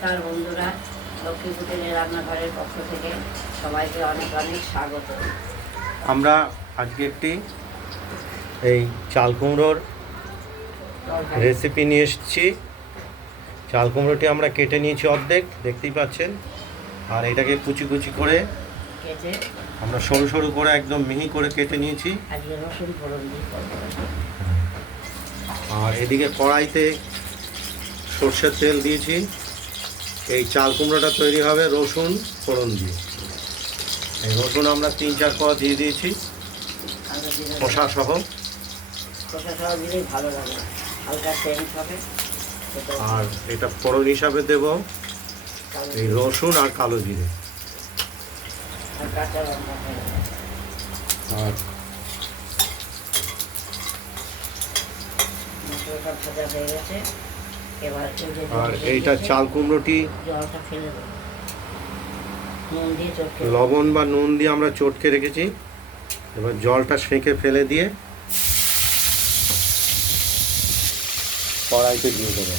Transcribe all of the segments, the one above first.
নমস্কার বন্ধুরা, লক্ষ্মী হোটেলের রান্নাঘরের পক্ষ থেকে সবাইকে অনেক অনেক স্বাগত। আমরা আজকে একটি এই চাল কুমড়োর রেসিপি নিয়ে এসেছি। চাল কুমড়োটি আমরা কেটে নিয়েছি অর্ধেক, দেখতেই পাচ্ছেন। আর এটাকে কুচি কুচি করে কেটে আমরা সরু সরু করে একদম মিহি করে কেটে নিয়েছি। আজকে রসুন ফোড়ন দিয়ে করবো। আর এদিকে কড়াইতে সর্ষের তেল দিয়েছি। এই চাল কুমড়োটা তৈরি হবে রসুন ফোড়ন দিয়ে। এই রসুন আমরা 3-4 কোয়া দিয়ে দিয়েছি, খোসা সহ। খোসা সহ দিলেই ভালো লাগে, হালকা সেন্ট হবে। আর এটা ফোড়ন হিসাবে দেব এই রসুন আর কালো জিরে। আর কাঁচা লঙ্কা আর মশলাটা ভাজা হয়ে গেছে। এবার আর এইটা চাল কুমড়োটি জলটা ফেলে দেবো, নুন দিয়ে চটকে লবণ বা নুন দিয়ে আমরা চটকে রেখেছি। এবার জলটা সেঁকে ফেলে দিয়ে কড়াইতে দিয়ে দেবো।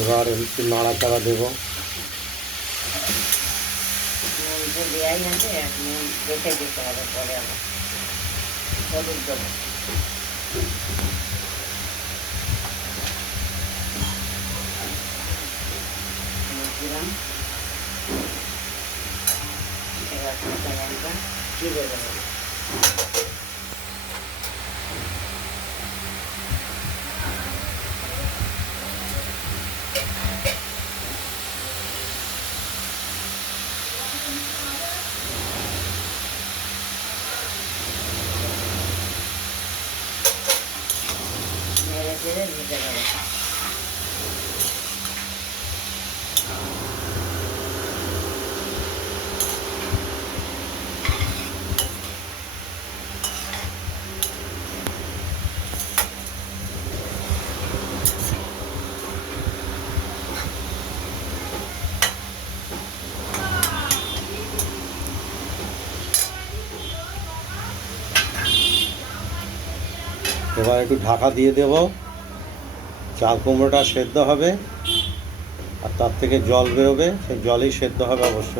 এবার একটু নাড়াচাড়া দেবো। নুন তো দেওয়াই আছে, নুন দেখে দিতে হবে, পরে আবার হলুদ দেবো। দিলাম, এবার কাঁচা লঙ্কা জিরে দেবো। নেড়ে চেড়ে দিতে হবে। এবার একটু ঢাকা দিয়ে দেব। চাল কুমড়োটা সেদ্ধ হবে আর তার থেকে জল বেরোবে, সেই জলেই সেদ্ধ হবে অবশ্য।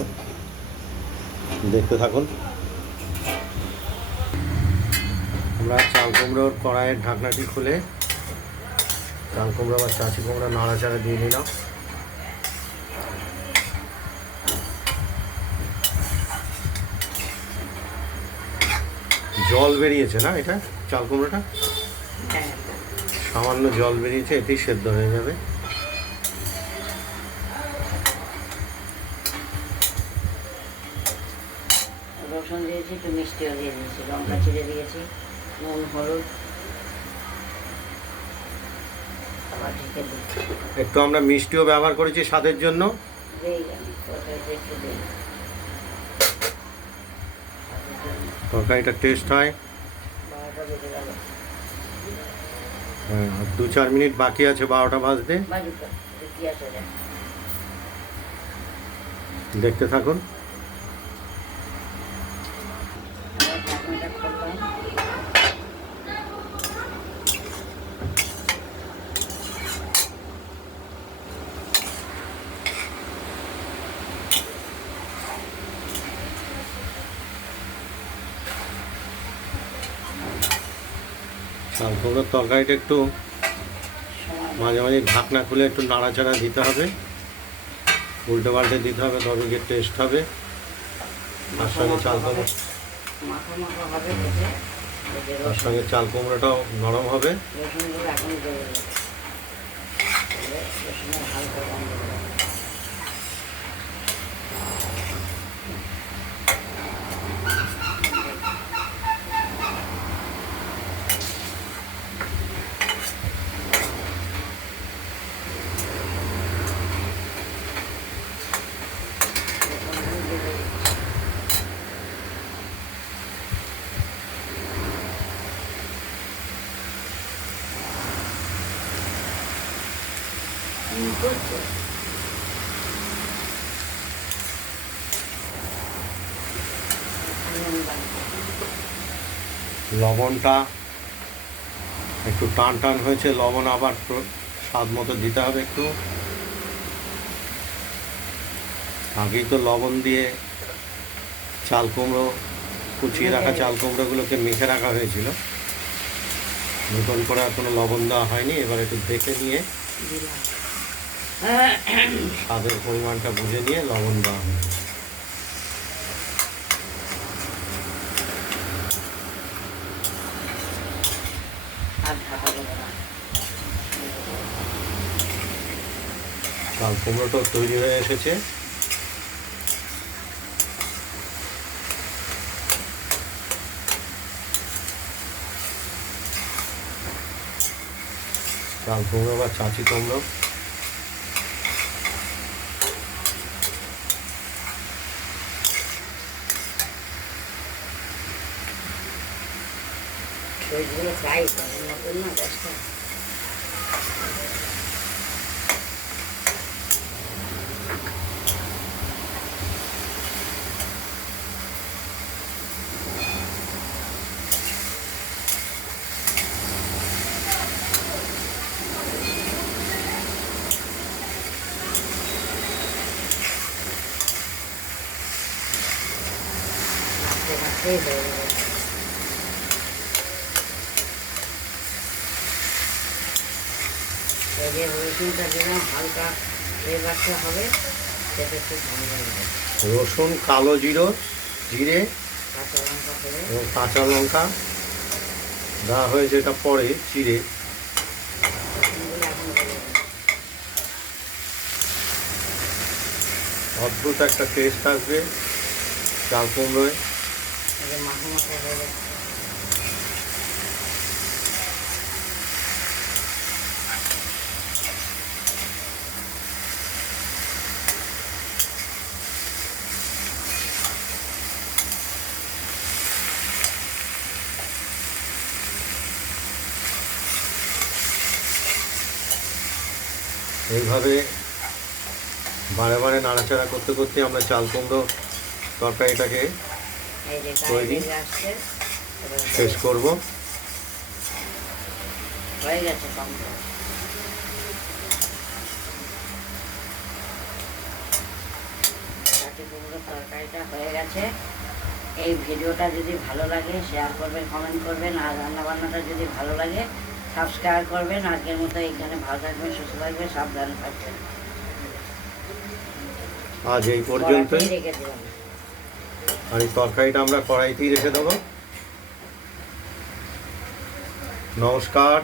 দেখতে থাকুন। আমরা চাল কুমড়োর কড়াইয়ের ঢাকনাটি খুলে চাল কুমড়ো বা চাচি কুমড়ো নাড়াচাড়া দিয়ে নিলাম। জল বেরিয়েছে না, এটা চাল কুমড়োটা সামান্য জল বেরিয়েছে, এটি সেদ্ধ হয়ে যাবে। রসুন দিয়েছি, একটু মিষ্টিও দিয়ে দিয়েছি, লঙ্কা চিড়ে দিয়েছি, নুন হলুদ। আবার ঢেকে দিই। একটু আমরা মিষ্টিও ব্যবহার করেছি স্বাদের জন্য। দিই আমি তরকারিতে একটু দিই, তরকারিটা টেস্ট হয়। 12টা বেজে গেল। হ্যাঁ, আর 2-4 মিনিট বাকি আছে 12টা বাজতে। বাড়িতে কি আছে রে? দেখতে থাকুন। আবার ঢাকনাটা খুললাম। চাল কুমড়োর তরকারিটা একটু মাঝে মাঝে ঢাকনা খুলে একটু নাড়াচাড়া দিতে হবে, উল্টে পাল্টে দিতে হবে, তবে গিয়ে টেস্ট হবে। তার সঙ্গে চাল কুমড়ো মাখা মাখা হবে, ভেজে তার সঙ্গে চাল কুমড়োটাও নরম হবে। রসুনগুলো এখন দেবে, রসুনের হালকা গন্ধ বেরোবে। করছে? লবণটা একটু টান টান হয়েছে, লবণ আবার স্বাদ মতো দিতে হবে একটু। আগেই তো লবণ দিয়ে চাল কুমড়ো, কুচিয়ে রাখা চাল কুমড়োগুলোকে মেখে রাখা হয়েছিল, নতুন করে আর কোনো লবণ দেওয়া হয়নি। এবার একটু দেখে নিয়ে স্বাদের পরিমাণটা বুঝে নিয়ে লবণ দেওয়া হবে। আর ঢাকা দেবো না। চাল কুমড়োটা তৈরি হয়ে এসেছে। চাল কুমড়ো বা চাচি কুমড়ো ওইগুলো ফ্রাই করে নতুন না গ্যাসটা। নাড়তে নাড়তেই হয়ে যাবে। এই যে রসুনটা দিলাম, হালকা ফ্লেভারটা হবে, খেতে খুব ভালো লাগবে। রসুন, কালো জিরে কাঁচা লঙ্কা করে এবং কাঁচা লঙ্কা দেওয়া হয়েছে, এটা পরে চিড়ে। রসুনগুলো এখন বলে দেবো। অদ্ভুত একটা টেস্ট আসবে চাল কুমড়োয়। এই যে মাখো মাখো হয়ে যাচ্ছে। এইভাবে বারে বারে নাড়াচাড়া করতে করতে আমরা চাল কুমড়ো তরকারিটাকে এই যে তৈরি গায়ে আসছে, এবার শেষ করব। হয়ে গেছে কমপ্লিট। চাচি কুমড়োর তরকারিটা হয়ে গেছে। এই ভিডিওটা যদি ভালো লাগে শেয়ার করবেন, কমেন্ট করবেন, আর রান্নাবান্নাটা যদি ভালো লাগে সাবস্ক্রাইব করবেন। আজকের মতো এইখানে ভালো থাকবেন, সুস্থ থাকবেন, সাবধানে থাকবেন। আজ এই পর্যন্তই। কড়াইতেই রেখে দিলাম। আর এই তরকারিটা আমরা কড়াইতেই রেখে দেবো। নমস্কার।